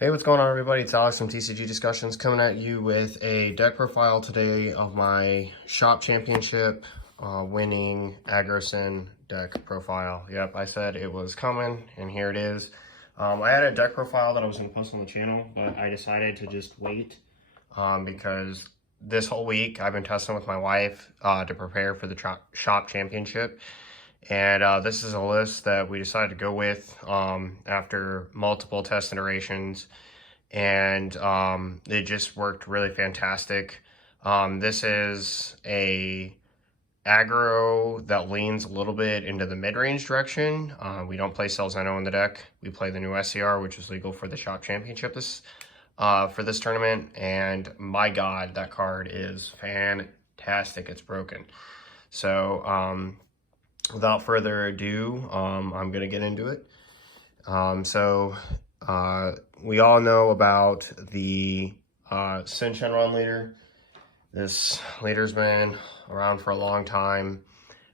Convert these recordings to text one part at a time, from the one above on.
Hey, what's going on, everybody? It's Alex from TCG Discussions coming at you with a deck profile today of my shop championship winning Aggro Syn deck profile. Yep, I said it was coming, and here it is. I had a deck profile that I was going to post on the channel, but I decided to just wait because this whole week I've been testing with my wife to prepare for the shop championship. And this is a list that we decided to go with after multiple test iterations, and it just worked really fantastic. This is a aggro that leans a little bit into the mid-range direction. We don't play Selzeno in the deck. We play the new SCR, which is legal for the shop championship for this tournament, and my God, that card is fantastic. It's broken. So without further ado, I'm going to get into it. We all know about the Shenron leader. This leader's been around for a long time.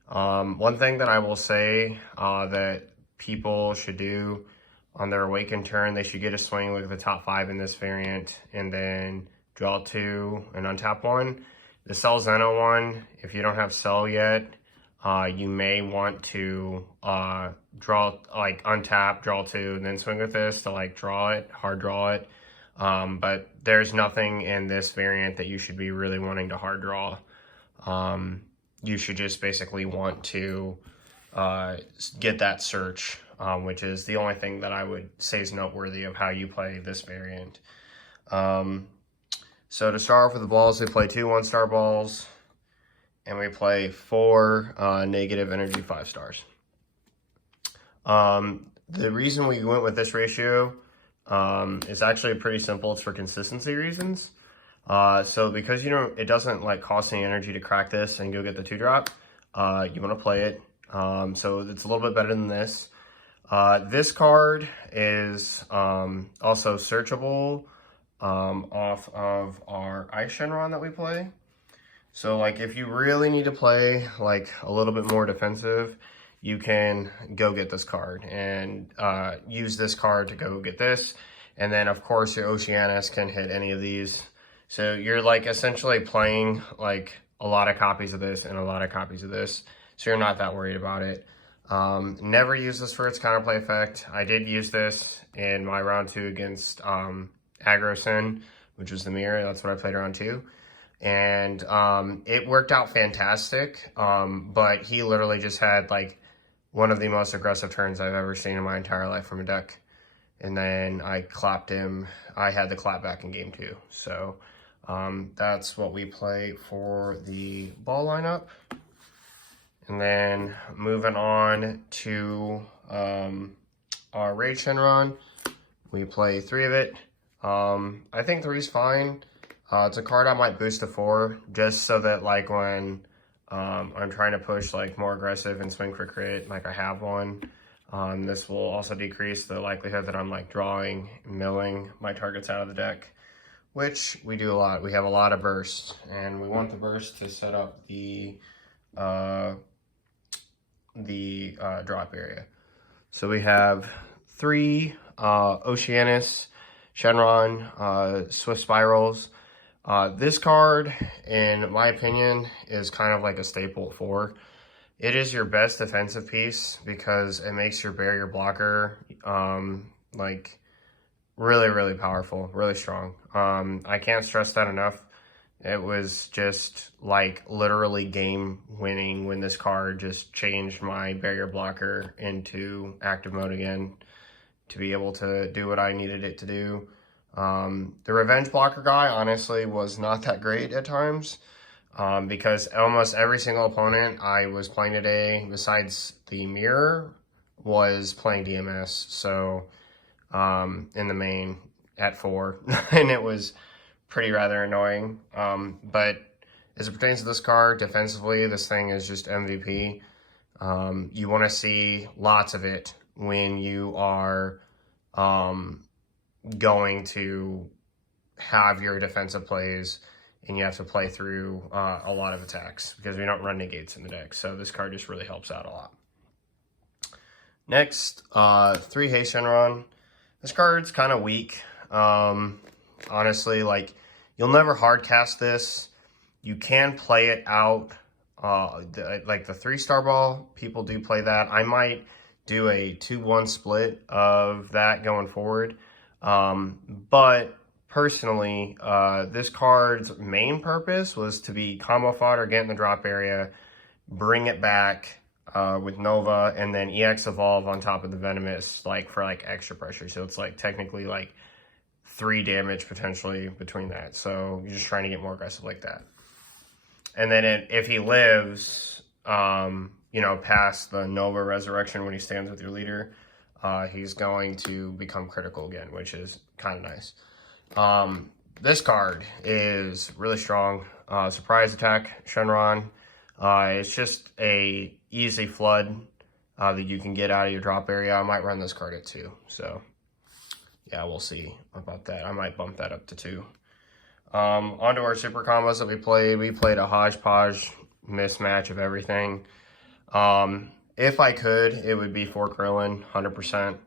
One thing that I will say that people should do on their awakened turn, they should get a swing with the top 5 in this variant, and then draw 2 and untap 1. The Selzeno one, if you don't have Cell yet, you may want to untap, draw 2, and then swing with this to draw it, hard draw it. But there's nothing in this variant that you should be really wanting to hard draw. You should just basically want to get that search, which is the only thing that I would say is noteworthy of how you play this variant. So to start off with the balls, we play 2 1-star balls, and we play 4 negative energy 5 stars. The reason we went with this ratio is actually pretty simple. It's for consistency reasons. So because it doesn't cost any energy to crack this and go get the 2-drop, you want to play it. So it's a little bit better than this. This card is also searchable off of our Shenron that we play. So if you really need to play a little bit more defensive, you can go get this card and use this card to go get this. And then of course your Oceanus can hit any of these. So you're essentially playing a lot of copies of this and a lot of copies of this. So you're not that worried about it. Never use this for its counterplay effect. I did use this in my round 2 against Aggro Syn, which was the mirror. That's what I played round 2. And it worked out fantastic, but he literally just had one of the most aggressive turns I've ever seen in my entire life from a deck. And then I clapped him. I had the clap back in game 2. So that's what we play for the ball lineup. And then moving on to our Raid Shenron, we play 3 of it. I think 3's fine. It's a card I might boost to 4, just so that when I'm trying to push more aggressive and swing for crit, I have one. This will also decrease the likelihood that I'm drawing, milling my targets out of the deck, which we do a lot. We have a lot of bursts, and we want the burst to set up the drop area. So we have 3 Oceanus, Shenron, Swift Spirals. This card, in my opinion, is kind of like a staple at 4. It is your best defensive piece because it makes your barrier blocker really, really powerful, really strong. I can't stress that enough. It was just literally game winning when this card just changed my barrier blocker into active mode again to be able to do what I needed it to do. The revenge blocker guy honestly was not that great at times because almost every single opponent I was playing today besides the mirror was playing DMS. So in the main at 4 and it was pretty rather annoying. But as it pertains to this card, defensively, this thing is just MVP. You want to see lots of it when you are going to have your defensive plays and you have to play through a lot of attacks because we don't run negates in the deck. So this card just really helps out a lot. Next, 3 Hey Shenron. This card's kind of weak. Honestly, like, you'll never hard cast this. You can play it out, like the 3-star ball. People do play that. I might do a 2-1 split of that going forward. But personally, this card's main purpose was to be combo fodder, get in the drop area, bring it back with Nova, and then EX Evolve on top of the Venomous, like for like extra pressure. So it's like technically like 3 damage potentially between that. So you're just trying to get more aggressive like that. And then if he lives, you know, past the Nova Resurrection when he stands with your leader, he's going to become critical again, which is kind of nice. This card is really strong. Surprise attack, Shenron. It's just a easy flood that you can get out of your drop area. I might run this card at 2. So, yeah, we'll see about that. I might bump that up to 2. Onto our super combos that we played. We played a hodgepodge mismatch of everything. If I could, it would be 4 Krillin, 100%.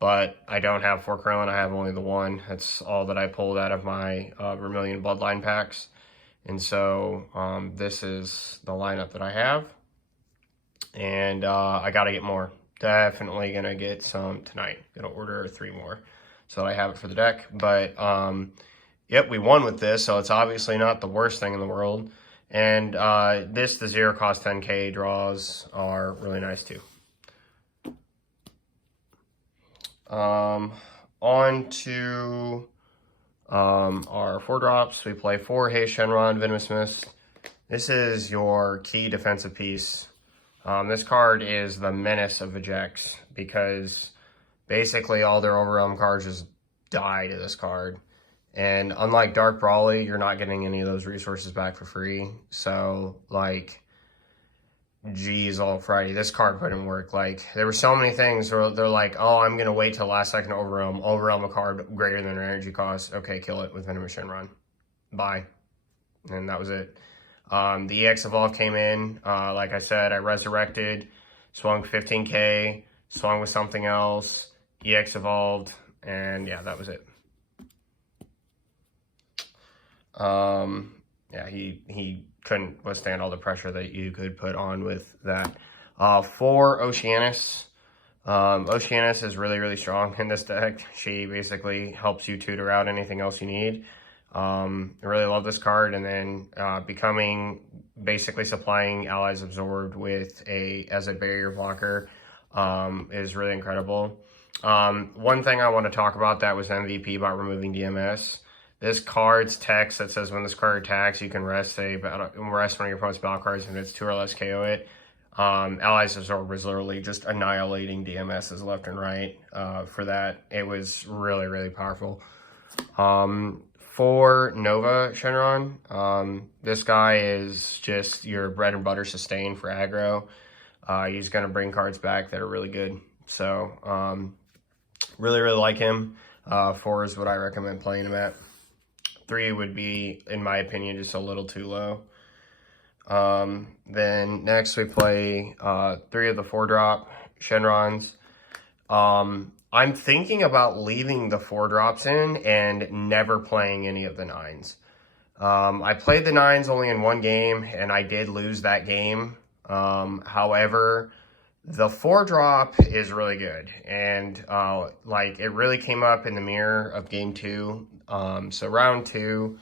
But I don't have 4 Krillin. I have only the 1. That's all that I pulled out of my Vermilion Bloodline packs. And so this is the lineup that I have. And I got to get more. Definitely going to get some tonight. Going to order 3 more so that I have it for the deck. But, yep, we won with this. So it's obviously not the worst thing in the world. And the 0 cost 10k draws are really nice too. On to our 4 drops. We play 4 Haste Shenron, Venomous Mist. This is your key defensive piece. This card is the menace of Vegeks because basically all their Overwhelm cards just die to this card. And unlike Dark Brawly, you're not getting any of those resources back for free. So, like, geez, all Friday, this card wouldn't work. Like, there were so many things where they're like, oh, I'm going to wait till last second to overwhelm a card greater than their energy cost. Okay, kill it with Venomous Shenron. Bye. And that was it. The EX Evolve came in. Like I said, I resurrected, swung 15k, swung with something else, EX Evolved, and yeah, that was it. Yeah, he couldn't withstand all the pressure that you could put on with that. For Oceanus, Oceanus is really, really strong in this deck. She basically helps you tutor out anything else you need. I really love this card, and then basically supplying allies absorbed with as a barrier blocker is really incredible. One thing I want to talk about that was MVP about removing DMS. This card's text that says when this card attacks, you can rest one of your opponent's battle cards, and if it's 2 or less, KO it. Allies Absorb was literally just annihilating DMSs left and right for that. It was really, really powerful. For Nova Shenron, this guy is just your bread and butter sustain for aggro. He's going to bring cards back that are really good. So, really, really like him. 4 is what I recommend playing him at. 3 would be, in my opinion, just a little too low. Then next we play 3 of the 4-drop Shenrons. I'm thinking about leaving the 4-drops in and never playing any of the 9s. I played the 9s only in 1 game, and I did lose that game. However, the 4-drop is really good, and like it really came up in the mirror of game 2. So round 2,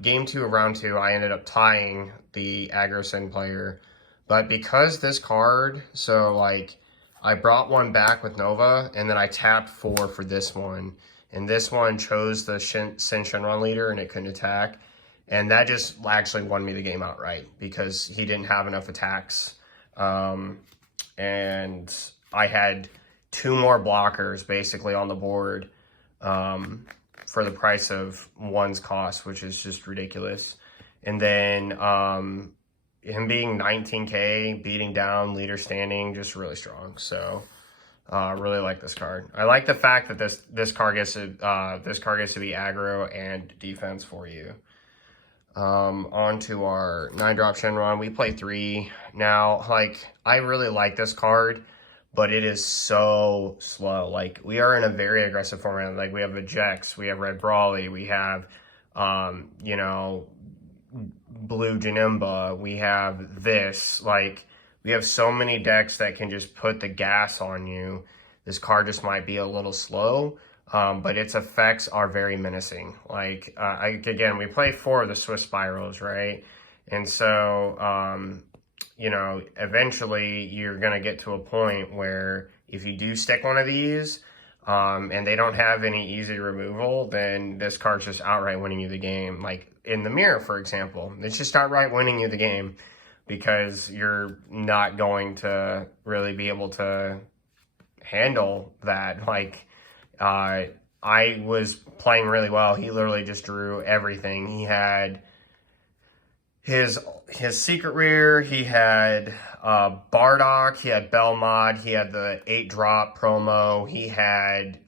game 2 of round 2, I ended up tying the Aggro Syn player, but because this card, so like I brought 1 back with Nova, and then I tapped 4 for this one, and this one chose the Syn Shenron leader, and it couldn't attack, and that just actually won me the game outright because he didn't have enough attacks. And I had 2 more blockers basically on the board for the price of 1's cost, which is just ridiculous. And then him being 19k, beating down, leader standing, just really strong. So really like this card. I like the fact that this card gets to be aggro and defense for you. On to our 9-drop Shenron. We play 3 now. Like, I really like this card, but it is so slow. Like, we are in a very aggressive format. Like, we have Vegeks, we have Red Brawly, we have, you know, Blue Janimba, we have this. Like, we have so many decks that can just put the gas on you. This card just might be a little slow, but its effects are very menacing. Like, again, we play 4 of the Swiss Spirals, right? And so, you know, eventually you're going to get to a point where if you do stick one of these, and they don't have any easy removal, then this card's just outright winning you the game. Like, in the mirror, for example, it's just outright winning you the game because you're not going to really be able to handle that. Like, I was playing really well. He literally just drew everything. He had his secret rare, he had Bardock, he had Belmod, he had the 8-drop promo, he had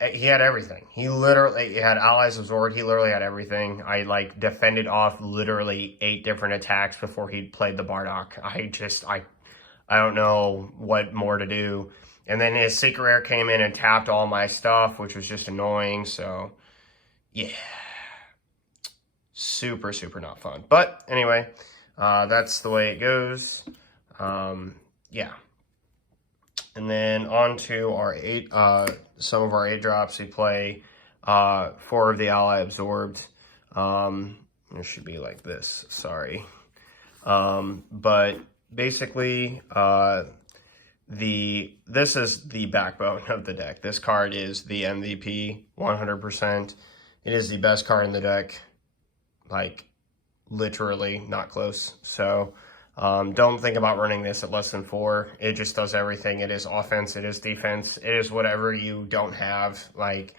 everything. He had Allies of Zord, he literally had everything. I like defended off literally 8 different attacks before he played the Bardock. I don't know what more to do. And then his secret rare came in and tapped all my stuff, which was just annoying, so yeah. Super, super not fun. But anyway, that's the way it goes. Yeah. And then on to our some of our 8-drops. We play 4 of the Ally Absorbed. It should be like this, sorry. But basically, this is the backbone of the deck. This card is the MVP, 100%. It is the best card in the deck. Like, literally not close. So don't think about running this at less than 4. It just does everything. It is offense, it is defense, it is whatever you don't have. Like,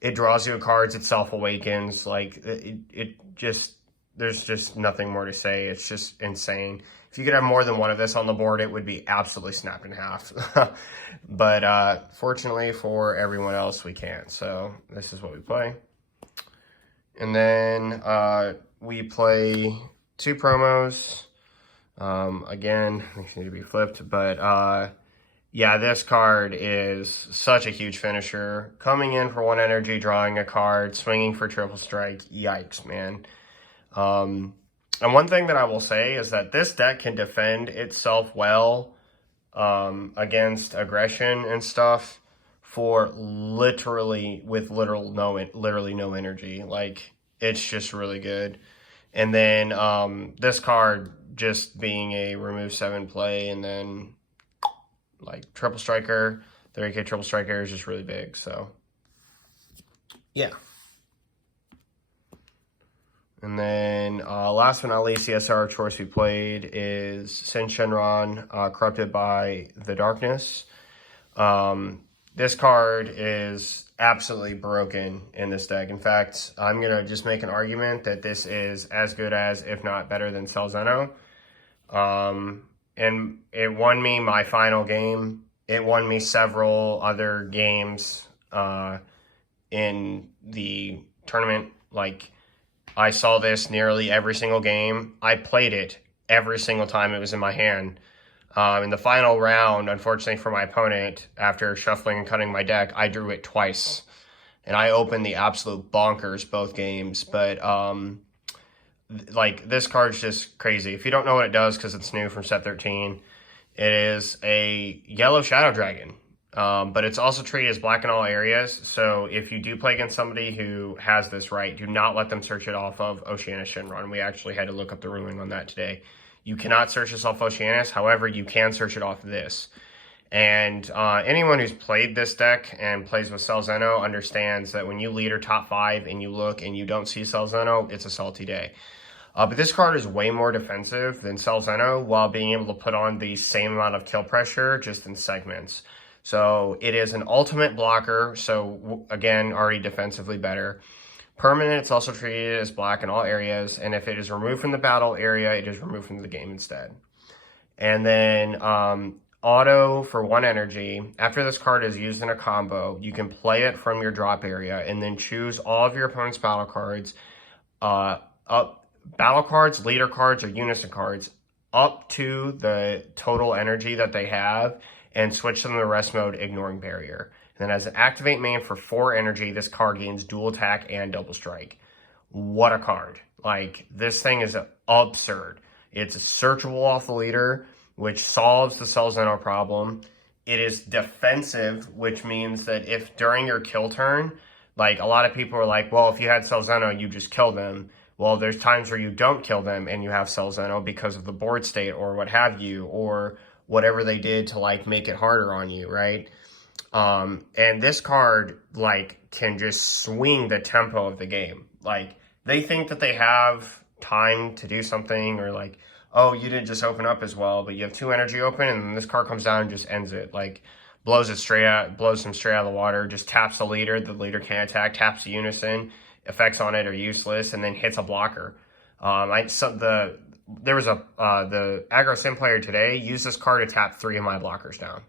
it draws you cards, it self-awakens. Like, it just, there's just nothing more to say. It's just insane. If you could have more than one of this on the board, it would be absolutely snapped in half. But fortunately for everyone else, we can't. So this is what we play. And then we play 2 promos. Again, these need to be flipped. But yeah, this card is such a huge finisher. Coming in for 1 energy, drawing a card, swinging for triple strike. Yikes, man. And one thing that I will say is that this deck can defend itself well against aggression and stuff for literally no energy. Like, it's just really good. And then this card just being a remove 7 play, and then like triple striker, 30k triple striker is just really big. So yeah. And then last but not least, the SR choice we played is Shenron, Corrupted by the Darkness. This card is absolutely broken in this deck. In fact, I'm going to just make an argument that this is as good as, if not better than, Selzeno. And it won me my final game. It won me several other games in the tournament. Like, I saw this nearly every single game. I played it every single time it was in my hand. In the final round, unfortunately for my opponent, after shuffling and cutting my deck, I drew it twice. And I opened the absolute bonkers both games. But, like, this card's just crazy. If you don't know what it does, because it's new from set 13, it is a yellow Shadow Dragon. But it's also treated as black in all areas. So if you do play against somebody who has this right, do not let them search it off of Oceanus Shenron. We actually had to look up the ruling on that today. You cannot search this off Oceanus. However, you can search it off this. And anyone who's played this deck and plays with Selzeno understands that when you leader top 5 and you look and you don't see Selzeno, it's a salty day. But this card is way more defensive than Selzeno while being able to put on the same amount of kill pressure just in segments. So it is an ultimate blocker, so again, already defensively better. Permanent, it's also treated as black in all areas, and if it is removed from the battle area, it is removed from the game instead. And then auto for 1 energy. After this card is used in a combo, you can play it from your drop area and then choose all of your opponent's battle cards, battle cards, leader cards, or unison cards up to the total energy that they have and switch them to rest mode, ignoring barrier. And then as an activate main for 4 energy, this card gains dual attack and double strike. What a card. Like, this thing is absurd. It's searchable off the leader, which solves the Selzeno problem. It is defensive, which means that if during your kill turn, like a lot of people are like, well, if you had Selzeno, you just kill them. Well, there's times where you don't kill them and you have Selzeno because of the board state or what have you, or whatever they did to like make it harder on you, right? And this card like can just swing the tempo of the game. Like, they think that they have time to do something, or like, oh, you didn't just open up as well, but you have 2 energy open, and then this card comes down and just ends it. Like, blows him straight out of the water, just taps the leader can't attack, taps the unison, effects on it are useless, and then hits a blocker. The Aggro Syn player today used this card to tap 3 of my blockers down,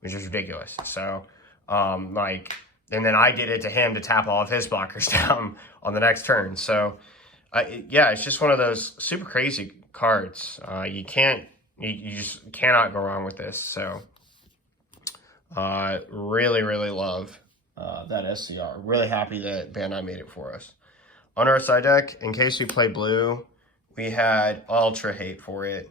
which is ridiculous. So, and then I did it to him to tap all of his blockers down on the next turn. So, yeah, it's just one of those super crazy cards. You just cannot go wrong with this. So, really, really love that SCR. Really happy that Bandai made it for us. On our side deck, in case you play blue, we had Ultra Hate for it.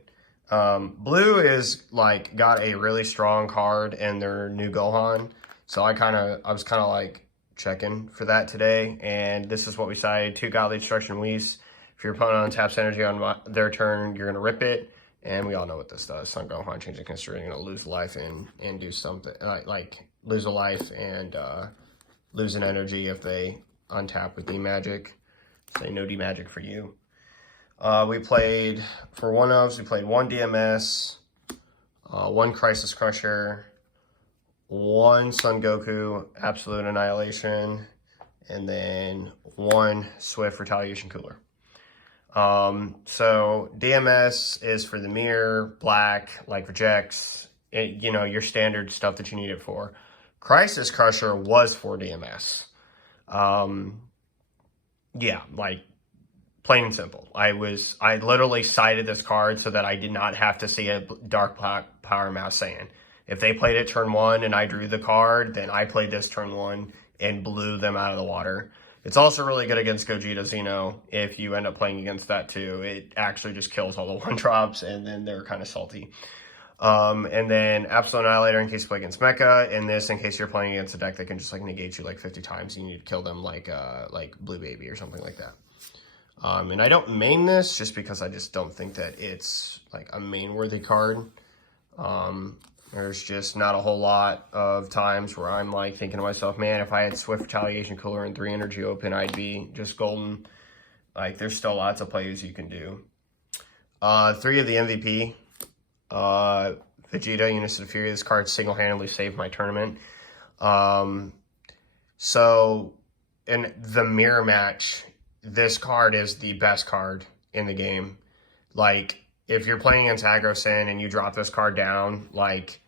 Blue is like got a really strong card in their new Gohan. So I was kind of like checking for that today, and this is what we decided: 2 Godly Destruction Whis. If your opponent untaps energy on their turn, you're gonna rip it, and we all know what this does. Son Gohan changing history, you're gonna lose life and do something like lose a life and lose an energy if they untap with D-Magic. Say no D-Magic for you. We played for 1-ofs. We played 1 DMS, 1 Crisis Crusher, 1 Son Goku, Absolute Annihilation, and then 1 Swift Retaliation Cooler. So DMS is for the mirror, black, like Vegeks, your standard stuff that you need it for. Crisis Crusher was for DMS. Yeah, like, plain and simple. I literally cited this card so that I did not have to see a Dark Power Mouse saying, if they played it turn 1 and I drew the card, then I played this turn 1 and blew them out of the water. It's also really good against Gogeta Xeno if you end up playing against that too. It actually just kills all the 1-drops, and then they're kind of salty. And then Absolute Annihilator in case you play against Mecha, and this in case you're playing against a deck that can just like negate you like 50 times and you need to kill them like Blue Baby or something like that. And I don't main this just because I just don't think that it's like a main worthy card. There's just not a whole lot of times where I'm like thinking to myself, man, if I had Swift Retaliation Cooler and 3 energy open, I'd be just golden. Like, there's still lots of plays you can do. 3 of the MVP. Vegeta, Unison of Fury. This card single-handedly saved my tournament. So, in the mirror match, this card is the best card in the game. Like, if you're playing against Aggro Syn and you drop this card down, like,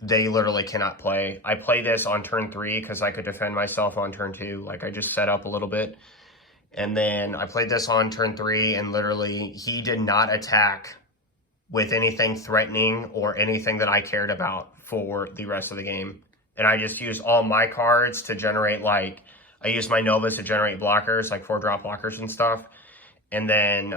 they literally cannot play. I played this on turn 3 because I could defend myself on turn 2. Like, I just set up a little bit. And then I played this on turn 3, and literally he did not attack with anything threatening or anything that I cared about for the rest of the game. And I just used all my cards to generate, like, I used my Novas to generate blockers, like 4-drop blockers and stuff. And then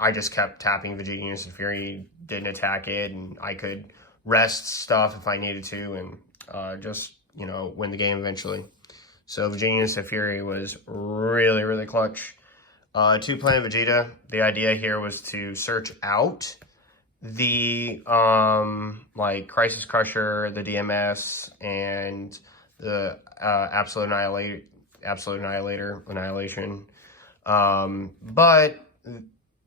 I just kept tapping Vegeta Unison of Fury, didn't attack it, and I could rest stuff if I needed to, and just, win the game eventually. So Vegeta Unison of Fury was really, really clutch. 2 playing Vegeta, the idea here was to search out the Crisis Crusher, the DMS, and the Absolute Annihilation. But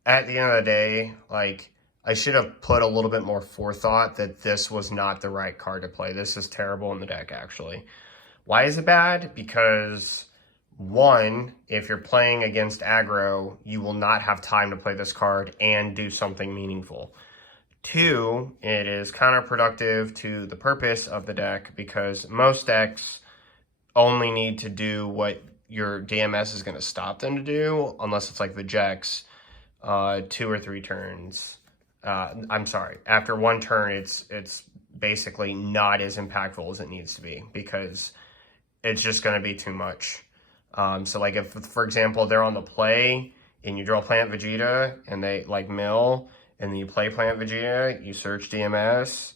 at the end of the day, like, I should have put a little bit more forethought that this was not the right card to play. This is terrible in the deck, actually. Why is it bad? Because, 1, if you're playing against aggro, you will not have time to play this card and do something meaningful. 2, it is counterproductive to the purpose of the deck because most decks only need to do what your DMS is going to stop them to do, unless it's like Vegeks, 2 or 3 turns. I'm sorry, after one turn, it's basically not as impactful as it needs to be because it's just going to be too much. So like if, for example, they're on the play and you draw Plant Vegeta and they like mill and then you play Plant Vegeta, you search DMS,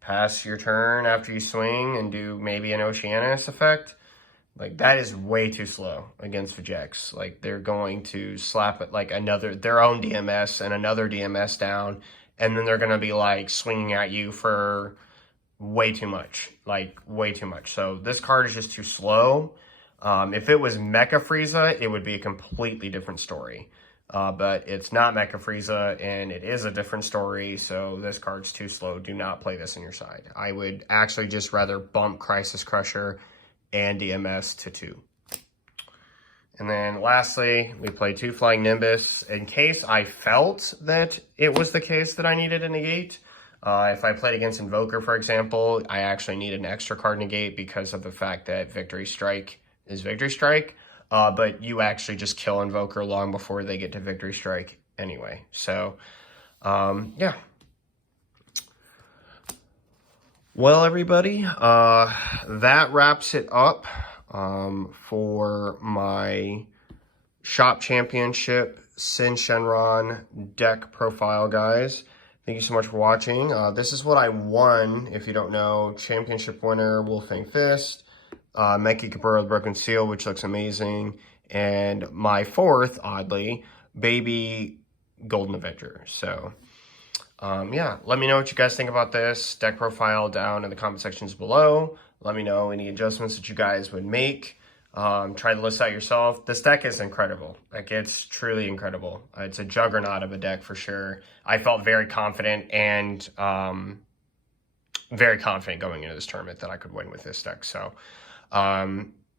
pass your turn after you swing and do maybe an Oceanus effect. Like that is way too slow against Vegeks. Like they're going to slap it like their own DMS and another DMS down, and then they're going to be like swinging at you for way too much, like way too much. So this card is just too slow. If it was Mecha Frieza, it would be a completely different story. But it's not Mecha Frieza, and it is a different story, so this card's too slow. Do not play this on your side. I would actually just rather bump Crisis Crusher and DMS to 2. And then lastly, we play 2 Flying Nimbus. In case I felt that it was the case that I needed a negate, if I played against Invoker, for example, I actually need an extra card negate because of the fact that Victory Strike is Victory Strike. But you actually just kill Invoker long before they get to Victory Strike anyway. So, yeah. Well, everybody, that wraps it up for my Shop Championship Syn Shenron deck profile, guys. Thank you so much for watching. This is what I won, if you don't know. Championship winner, Wolfang Fist. Meki Kabura with Broken Seal, which looks amazing. And my 4th, oddly, Baby Golden Avenger. So, yeah, let me know what you guys think about this deck profile down in the comment sections below. Let me know any adjustments that you guys would make. Try the list out yourself. This deck is incredible. Like, it's truly incredible. It's a juggernaut of a deck for sure. I felt very confident and very confident going into this tournament that I could win with this deck. So,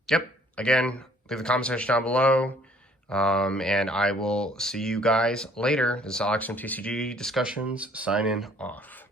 yep, again, leave the comment section down below. And I will see you guys later. This is Alex from TCG Discussions signing off.